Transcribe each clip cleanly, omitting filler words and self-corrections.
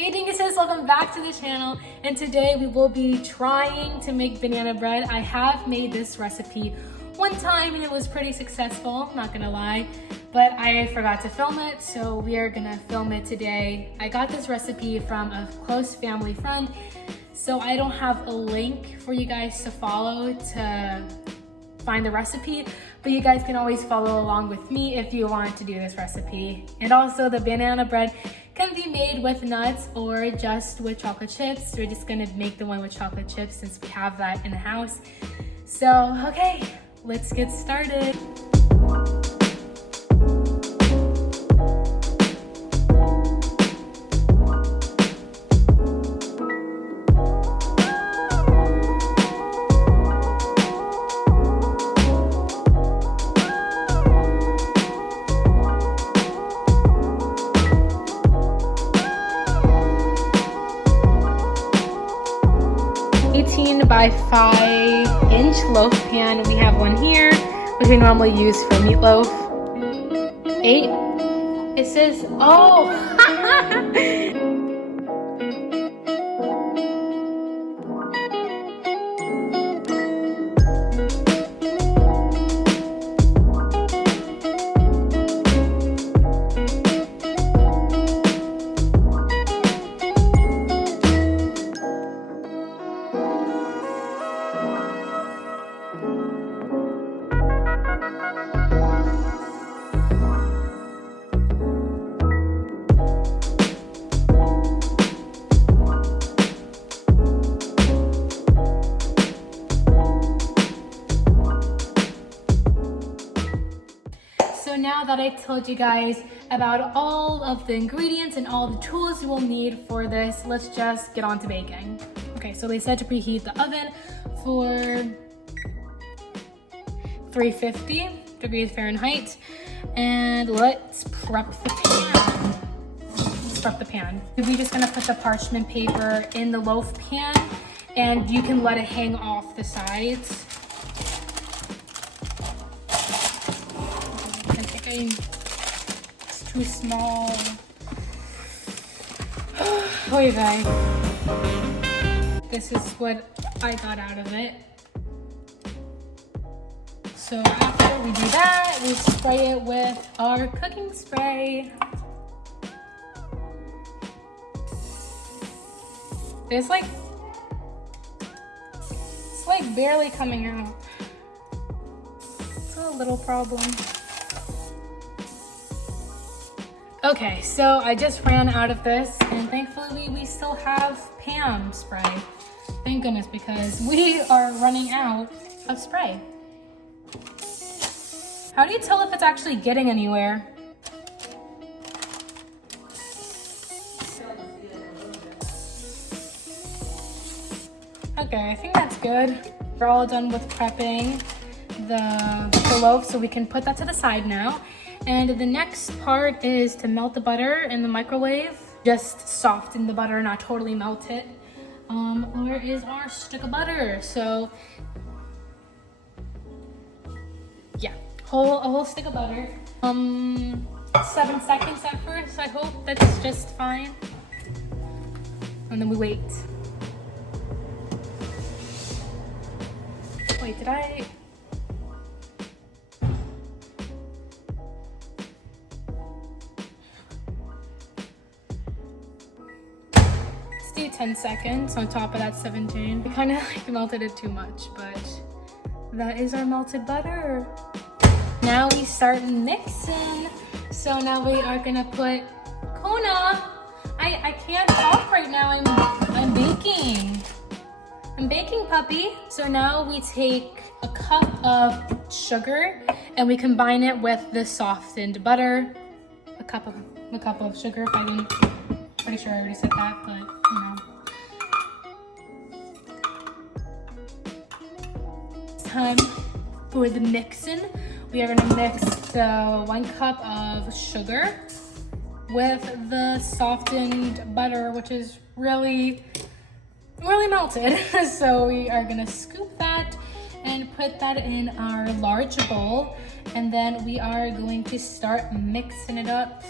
Hey dinguses, welcome back to the channel, and today we will be trying to make banana bread. I have made this recipe one time and it was pretty successful, not gonna lie, but I forgot to film it, so we are gonna film it today. I got this recipe from a close family friend, so I don't have a link for you guys to follow to find the recipe, but you guys can always follow along with me if you want to do this recipe. And also the banana bread can be made with nuts or just with chocolate chips. We're just gonna make the one with chocolate chips since we have that in the house. So, okay, let's get started. 18 by 5-inch loaf pan. We have one here, which we normally use for meatloaf. 8. It says, oh! So now that I told you guys about all of the ingredients and all the tools you will need for this, let's just get on to baking. Okay, so they said to preheat the oven for 350 degrees Fahrenheit, and let's prep the pan. Let's prep the pan. We're just gonna put the parchment paper in the loaf pan, and you can let it hang off the sides. It's too small. Okay. This is what I got out of it. So after we do that, we spray it with our cooking spray. It's like barely coming out. It's a little problem. Okay, so I just ran out of this, and thankfully we still have Pam spray. Thank goodness, because we are running out of spray. How do you tell if it's actually getting anywhere? Okay, I think that's good. We're all done with prepping the loaf, so we can put that to the side now. And the next part is to melt the butter in the microwave. Just soften the butter, not totally melt it. Where is our stick of butter? So, yeah, a whole stick of butter. 7 seconds at first, I hope that's just fine. And then we wait. Wait, did I? Do 10 seconds on top of that 17. I kind of melted it too much, but that is our melted butter. Now we start mixing. So now we are gonna put Kona. I can't talk right now. I'm baking. I'm baking, puppy. So now we take a cup of sugar and we combine it with the softened butter. A cup of sugar. If I didn't, pretty sure I already said that, but you know. It's time for the mixing. We are gonna mix the 1 cup of sugar with the softened butter, which is really melted. So we are gonna scoop that and put that in our large bowl, and then we are going to start mixing it up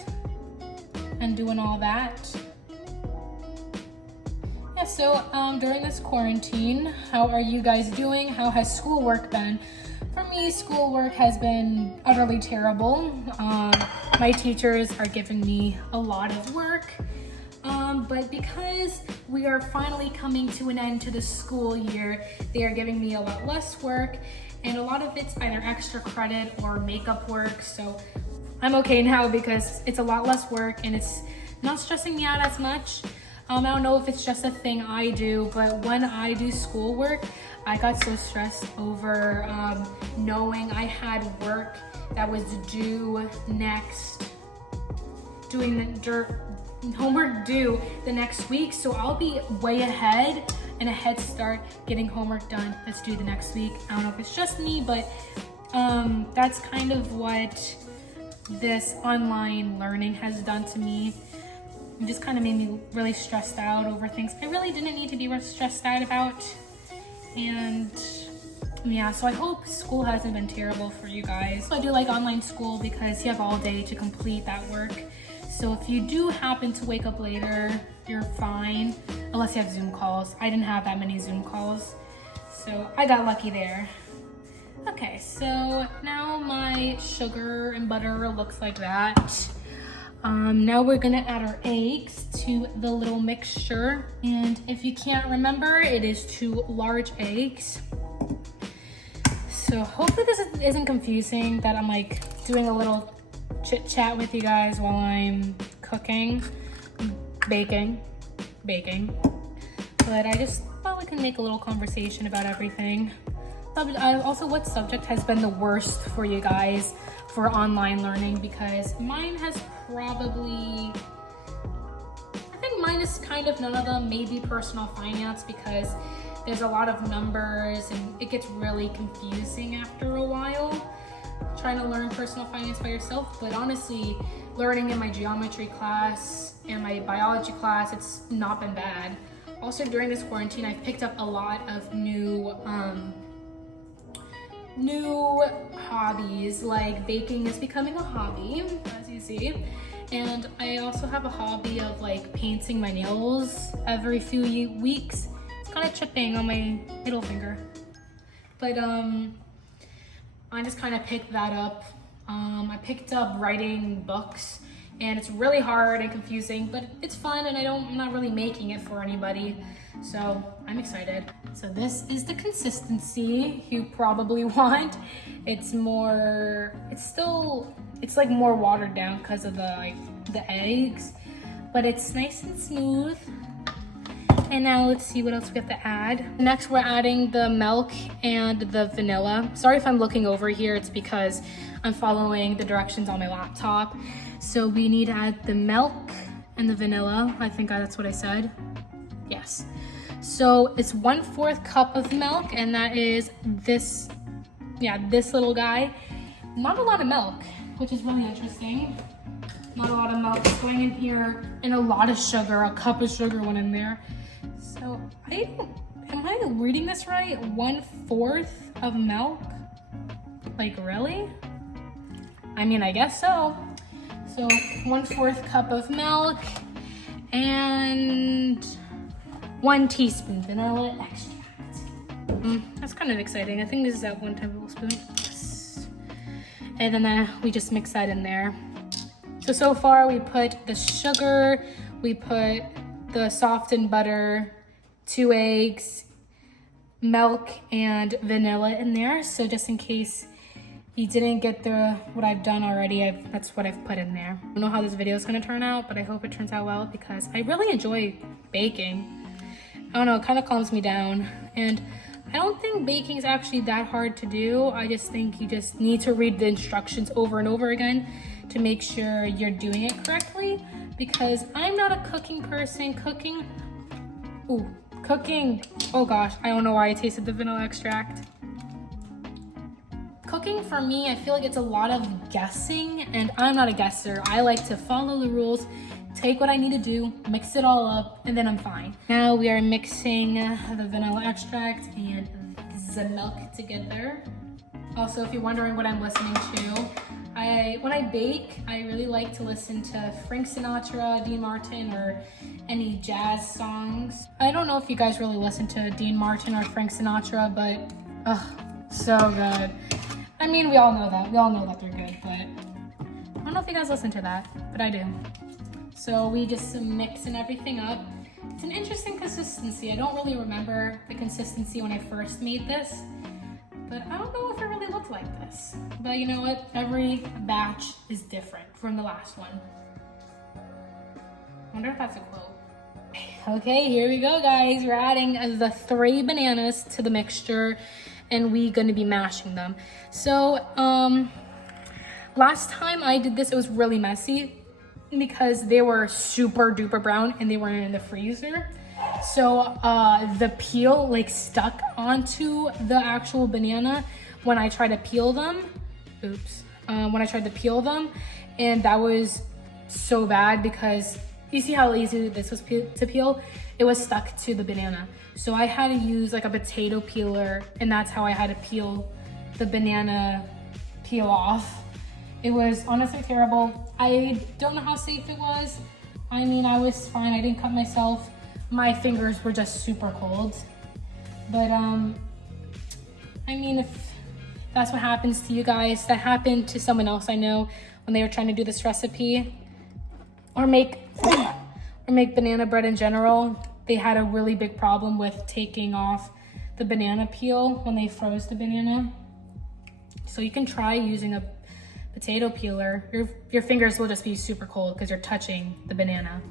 and doing all that. so during this quarantine, how are you guys doing? How has schoolwork been? For me, schoolwork has been utterly terrible. My teachers are giving me a lot of work, but because we are finally coming to an end to the school year, they are giving me a lot less work, and a lot of it's either extra credit or makeup work. So I'm okay now because it's a lot less work and it's not stressing me out as much. I don't know if it's just a thing I do, but when I do schoolwork, I got so stressed over knowing I had work that was due next, homework due the next week. So I'll be way ahead and a head start getting homework done that's due the next week. I don't know if it's just me, but that's kind of what this online learning has done to me. It just kind of made me really stressed out over things I really didn't need to be stressed out about. And yeah, so I hope school hasn't been terrible for you guys. I do like online school because you have all day to complete that work. So if you do happen to wake up later, you're fine, unless you have Zoom calls. I didn't have that many Zoom calls, so I got lucky there. Okay, so now my sugar and butter looks like that. Now we're gonna add our eggs to the little mixture. And if you can't remember, it is 2 large eggs. So hopefully this isn't confusing that I'm like doing a little chit chat with you guys while I'm cooking, baking. But I just thought we could make a little conversation about everything. Also, what subject has been the worst for you guys for online learning? Because mine has probably, I think mine is kind of none of them, maybe personal finance, because there's a lot of numbers and it gets really confusing after a while trying to learn personal finance by yourself. But honestly, learning in my geometry class and my biology class, it's not been bad. Also during this quarantine, I've picked up a lot of new hobbies, like baking is becoming a hobby, as you see. And I also have a hobby of like painting my nails every few weeks. It's kind of chipping on my middle finger. But I just kind of picked that up. I picked up writing books, and it's really hard and confusing, but it's fun, and I'm not really making it for anybody. So I'm excited. So this is the consistency you probably want. It's like more watered down because of the eggs, but it's nice and smooth. And now let's see what else we have to add. Next, we're adding the milk and the vanilla. Sorry if I'm looking over here, it's because I'm following the directions on my laptop. So we need to add the milk and the vanilla. I think that's what I said. Yes. So it's 1/4 cup of milk, and that is this little guy. Not a lot of milk, which is really interesting. Not a lot of milk going in here, and a lot of sugar. A cup of sugar went in there. So am I reading this right? 1/4 of milk? Like really? I mean, I guess so. So 1/4 cup of milk and 1 teaspoon vanilla extract. That's kind of exciting. I think this is at 1 tablespoon. Yes. And then we just mix that in there. So far we put the sugar, we put the softened butter, 2 eggs, milk, and vanilla in there. So just in case you didn't get what I've done already, that's what I've put in there. I don't know how this video is gonna turn out, but I hope it turns out well because I really enjoy baking. I don't know, it kind of calms me down. And I don't think baking is actually that hard to do. I just think you just need to read the instructions over and over again to make sure you're doing it correctly, because I'm not a cooking person. Cooking, oh gosh, I don't know why I tasted the vanilla extract. Cooking for me, I feel like it's a lot of guessing, and I'm not a guesser. I like to follow the rules, take what I need to do, mix it all up, and then I'm fine. Now we are mixing the vanilla extract and the milk together. Also, if you're wondering what I'm listening to, When I bake, I really like to listen to Frank Sinatra, Dean Martin, or any jazz songs. I don't know if you guys really listen to Dean Martin or Frank Sinatra, but so good. I mean, we all know that. We all know that they're good, but I don't know if you guys listen to that, but I do. So we just mixing everything up. It's an interesting consistency. I don't really remember the consistency when I first made this, but I don't know if it really looked like this. But you know what? Every batch is different from the last one. I wonder if that's a quote. Okay, here we go, guys. We're adding the 3 bananas to the mixture, and we're gonna be mashing them. So, last time I did this, it was really messy because they were super duper brown and they were in the freezer. So the peel like stuck onto the actual banana when I tried to peel them. When I tried to peel them, and that was so bad because you see how easy this was to peel? It was stuck to the banana. So I had to use like a potato peeler, and that's how I had to peel the banana peel off. It was honestly terrible. I don't know how safe it was. I mean, I was fine. I didn't cut myself. My fingers were just super cold. But I mean, if that's what happens to you guys, that happened to someone else I know when they were trying to do this recipe or make banana bread in general. They had a really big problem with taking off the banana peel when they froze the banana. So you can try using a potato peeler. Your fingers will just be super cold because you're touching the banana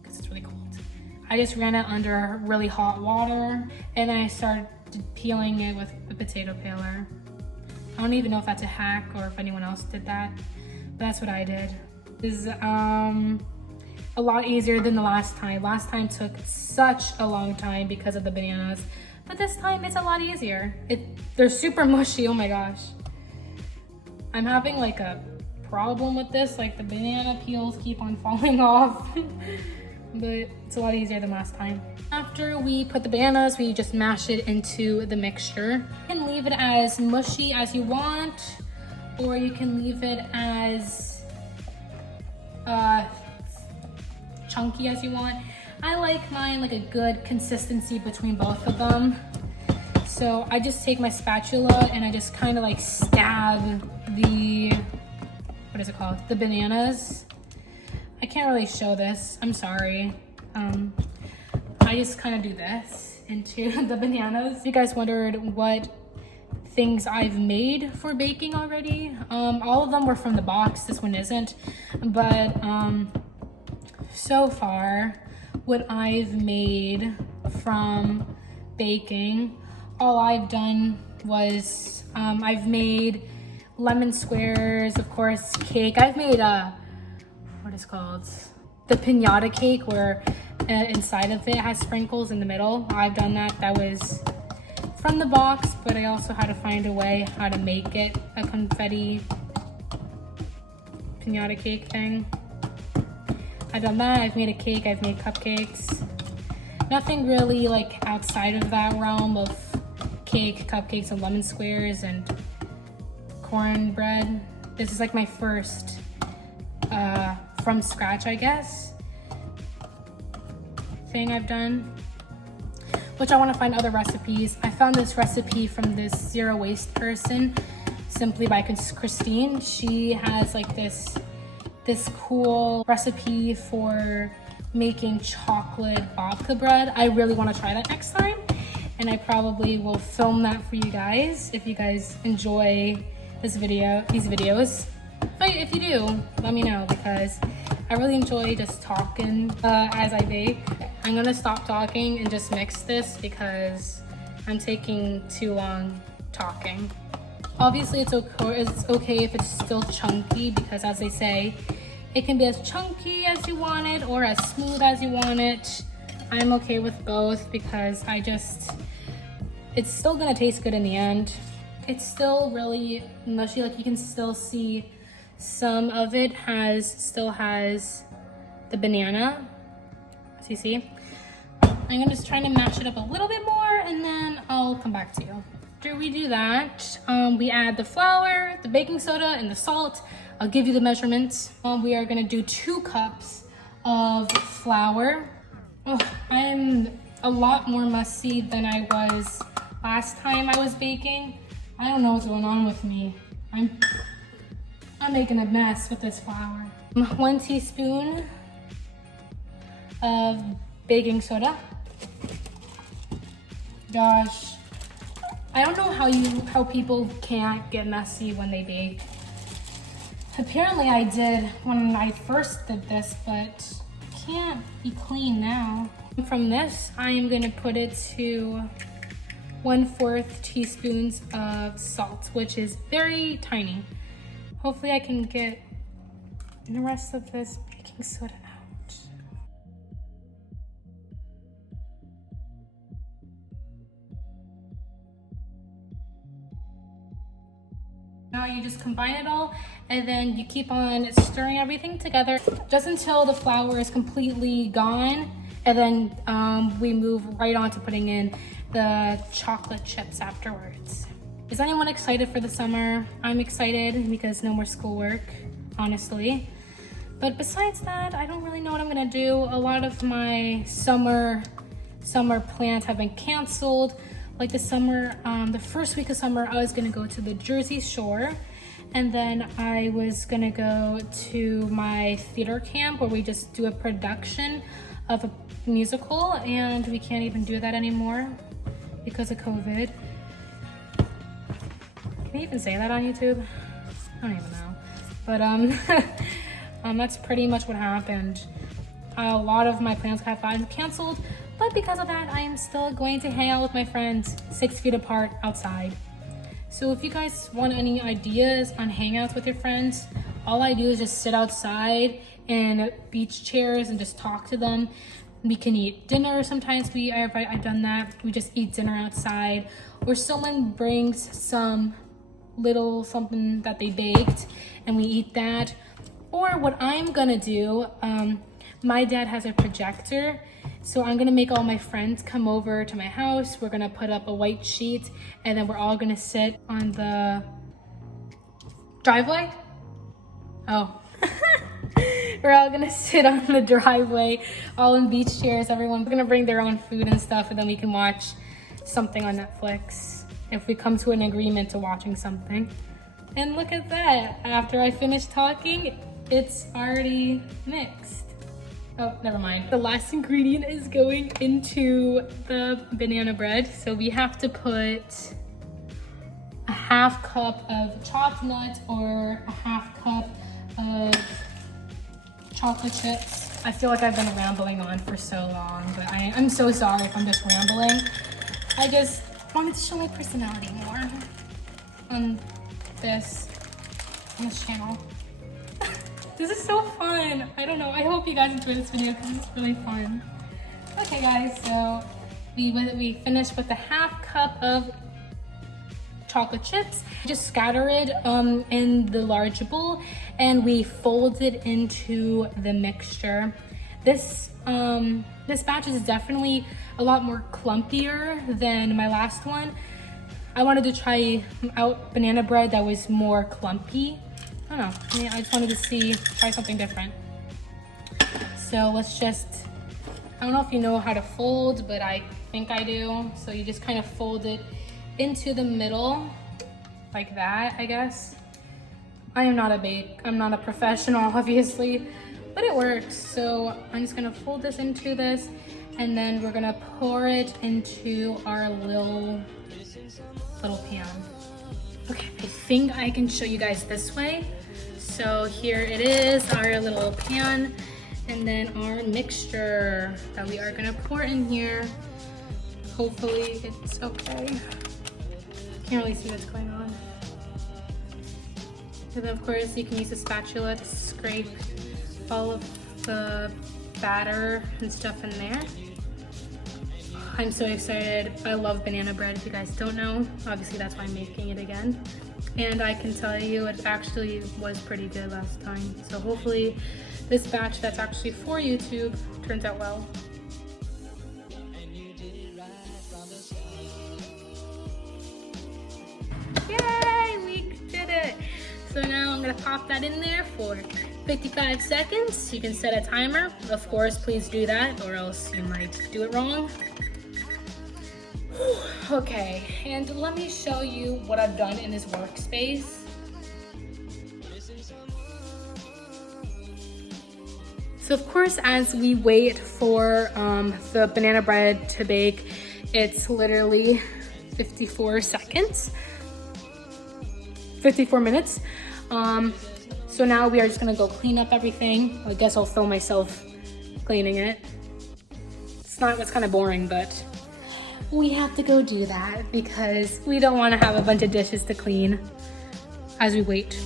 because it's really cold. I just ran it under really hot water and I started peeling it with a potato peeler. I don't even know if that's a hack or if anyone else did that, but that's what I did. This is a lot easier than the last time. Last time took such a long time because of the bananas, but this time it's a lot easier. They're super mushy, oh my gosh. I'm having like a problem with this, like the banana peels keep on falling off, but it's a lot easier than last time. After we put the bananas, we just mash it into the mixture. You can leave it as mushy as you want, or you can leave it as chunky as you want. I like mine like a good consistency between both of them. So I just take my spatula and I just kind of like stab the, what is it called? The bananas. I can't really show this, I'm sorry. I just kind of do this into the bananas. If you guys wondered what things I've made for baking already, all of them were from the box, this one isn't. But so far, what I've made from baking, all I've done was I've made lemon squares, of course, cake. I've made what is it called? The piñata cake where inside of it has sprinkles in the middle. I've done that. That was from the box, but I also had to find a way how to make it a confetti piñata cake thing. I've done that. I've made a cake. I've made cupcakes. Nothing really like outside of that realm of cake, cupcakes, and lemon squares and cornbread. This is like my first from scratch, I guess, thing I've done, which I want to find other recipes. I found this recipe from this zero waste person, Simply by Christine. She has like this cool recipe for making chocolate babka bread. I really want to try that next time, and I probably will film that for you guys if you guys enjoy these videos. But if you do, let me know because I really enjoy just talking as I bake. I'm gonna stop talking and just mix this because I'm taking too long talking. Obviously it's okay if it's still chunky because, as they say, it can be as chunky as you want it or as smooth as you want it. I'm okay with both because it's still gonna taste good in the end. It's still really mushy, like you can still see some of it still has the banana, as you see. I'm just trying to mash it up a little bit more and then I'll come back to you. After we do that, we add the flour, the baking soda, and the salt. I'll give you the measurements. We are gonna do 2 cups of flour. Oh, I am a lot more messy than I was last time I was baking. I don't know what's going on with me. I'm making a mess with this flour. 1 teaspoon of baking soda. Gosh, I don't know how people can't get messy when they bake. Apparently I did when I first did this, but can't be clean now. From this, I am gonna put it to 1/4 teaspoons of salt, which is very tiny. Hopefully I can get the rest of this baking soda out. Now you just combine it all, and then you keep on stirring everything together just until the flour is completely gone. And then we move right on to putting in the chocolate chips afterwards. Is anyone excited for the summer? I'm excited because no more schoolwork, honestly. But besides that, I don't really know what I'm gonna do. A lot of my summer plans have been canceled. Like the first week of summer, I was gonna go to the Jersey Shore, and then I was gonna go to my theater camp where we just do a production of a musical, and we can't even do that anymore because of COVID. Can I even say that on YouTube? I don't even know. But that's pretty much what happened. A lot of my plans have gotten canceled, but because of that, I am still going to hang out with my friends 6 feet apart outside. So if you guys want any ideas on hangouts with your friends, all I do is just sit outside in beach chairs and just talk to them. We can eat dinner. Sometimes I've done that. We just eat dinner outside, or someone brings some little something that they baked and we eat that. Or what I'm gonna do, my dad has a projector, so I'm gonna make all my friends come over to my house. We're gonna put up a white sheet, and then we're all gonna sit on the driveway. Oh. We're all gonna sit on the driveway, all in beach chairs. Everyone's gonna bring their own food and stuff, and then we can watch something on Netflix if we come to an agreement to watching something. And look at that. After I finish talking, it's already mixed. Oh, never mind. The last ingredient is going into the banana bread. So we have to put a 1/2 cup of chopped nuts or a 1/2 cup of chocolate chips. I feel like I've been rambling on for so long, but I'm so sorry if I'm just rambling. I just wanted to show my personality more on this channel. This is so fun. I don't know. I hope you guys enjoy this video because it's really fun. Okay, guys, so we finished with a 1/2 cup of chocolate chips. Just scatter it in the large bowl, and we fold it into the mixture. This batch is definitely a lot more clumpier than my last one. I wanted to try out banana bread that was more clumpy. I don't know. I just wanted to try something different. So let's just, I don't know if you know how to fold, but I think I do. So you just kind of fold it into the middle like that, I guess. I'm not a professional, obviously, but it works. So I'm just gonna fold this into this, and then we're gonna pour it into our little pan. Okay, I think I can show you guys this way. So here it is, our little pan, and then our mixture that we are gonna pour in here. Hopefully it's okay. Can't really see what's going on. And then of course you can use a spatula to scrape all of the batter and stuff in there. I'm so excited. I love banana bread, if you guys don't know. Obviously that's why I'm making it again. And I can tell you it actually was pretty good last time. So hopefully this batch that's actually for YouTube turns out well. So now I'm gonna pop that in there for 55 seconds. You can set a timer. Of course, please do that or else you might do it wrong. Okay, and let me show you what I've done in this workspace. So of course, as we wait for the banana bread to bake, it's literally 54 minutes. So now we are just gonna go clean up everything. I guess I'll film myself cleaning it. It's kind of boring, but we have to go do that because we don't want to have a bunch of dishes to clean as we wait.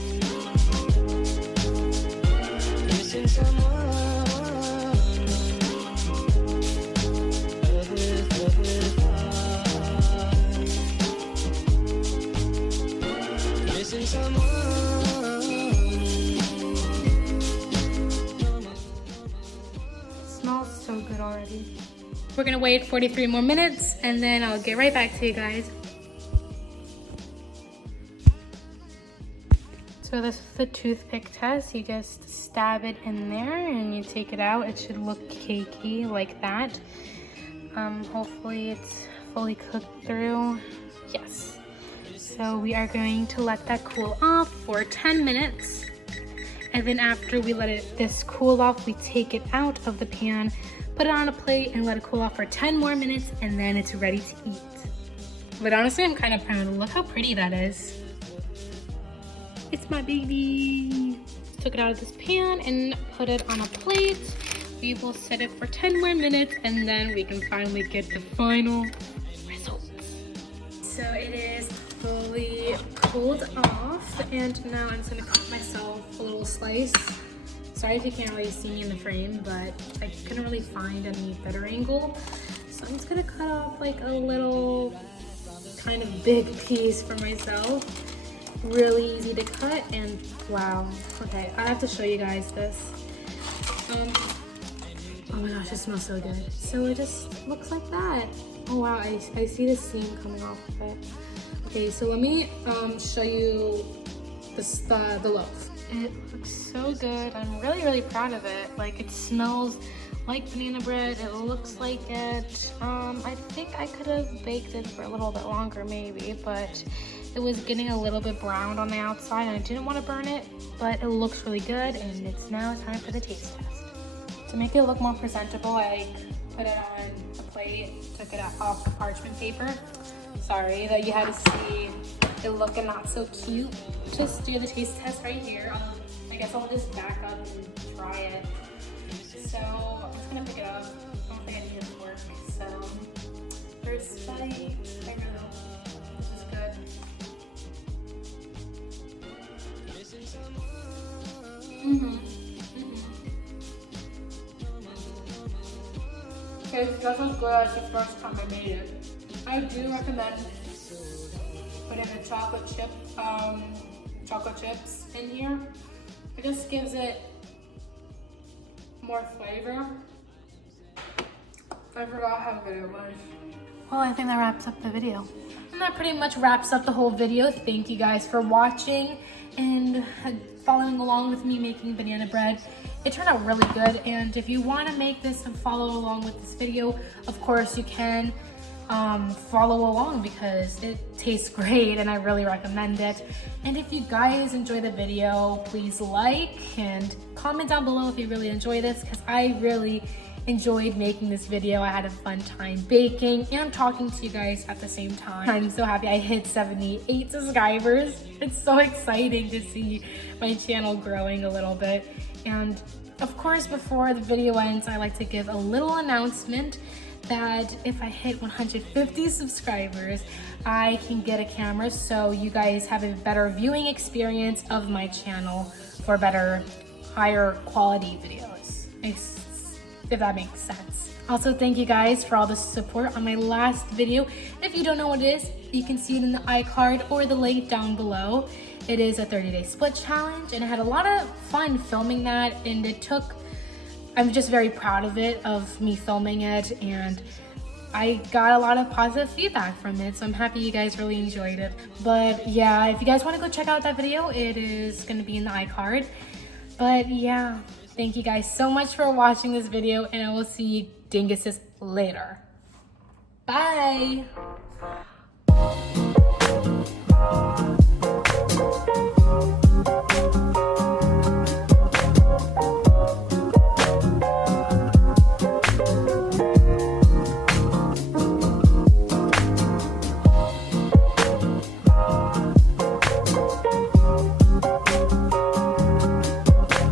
Smells so good already. We're gonna wait 43 more minutes and then I'll get right back to you guys. So this is the toothpick test. You just stab it in there and you take it out. It should look cakey like that. Hopefully it's fully cooked through. Yes. So we are going to let that cool off for 10 minutes. And then after we let this cool off, we take it out of the pan, put it on a plate and let it cool off for 10 more minutes and then it's ready to eat. But honestly, I'm kind of proud. Look how pretty that is. It's my baby. Took it out of this pan and put it on a plate. We will set it for 10 more minutes and then we can finally get the final results. So it is fully cooled off and now I'm just gonna cut myself a little slice. Sorry if you can't really see me in the frame, but I couldn't really find any better angle. So I'm just gonna cut off like a little kind of big piece for myself. Really easy to cut and wow. Okay, I have to show you guys this. Oh my gosh, it smells so good. So it just looks like that. Oh wow, I see the steam coming off of it. Okay, so let me show you the loaf. It looks so good. I'm really proud of it. Like it smells like banana bread. It looks like it. I think I could have baked it for a little bit longer maybe, but it was getting a little bit browned on the outside and I didn't want to burn it, but it looks really good and it's now time for the taste test. To make it look more presentable, I put it on a plate, took it off the parchment paper. Sorry that you had to see it looking not so cute. Just do the taste test right here. I guess I'll just back up and try it. So I'm just gonna pick it up. I don't think I need to work. So first bite, I don't know. This is good. Okay, it's just as good as the first time I made it. I do recommend putting the chocolate chips in here. It just gives it more flavor. I forgot how good it was. Well, I think that wraps up the video. And that pretty much wraps up the whole video. Thank you guys for watching and following along with me making banana bread. It turned out really good, and if you want to make this and follow along with this video, of course you can follow along because it tastes great and I really recommend it. And if you guys enjoy the video, please like and comment down below if you really enjoy this, because I really enjoyed making this video. I had a fun time baking and talking to you guys at the same time. I'm so happy I hit 78 subscribers. It's so exciting to see my channel growing a little bit. And of course, before the video ends, I like to give a little announcement that if I hit 150 subscribers, I can get a camera so you guys have a better viewing experience of my channel for better, higher quality videos, if that makes sense. Also, thank you guys for all the support on my last video. If you don't know what it is, you can see it in the iCard or the link down below. It is a 30-day split challenge and I had a lot of fun filming that, and I'm just very proud of it, of me filming it, and I got a lot of positive feedback from it, so I'm happy you guys really enjoyed it. But yeah, if you guys want to go check out that video, it is going to be in the iCard. But yeah, thank you guys so much for watching this video, and I will see you dinguses later. Bye!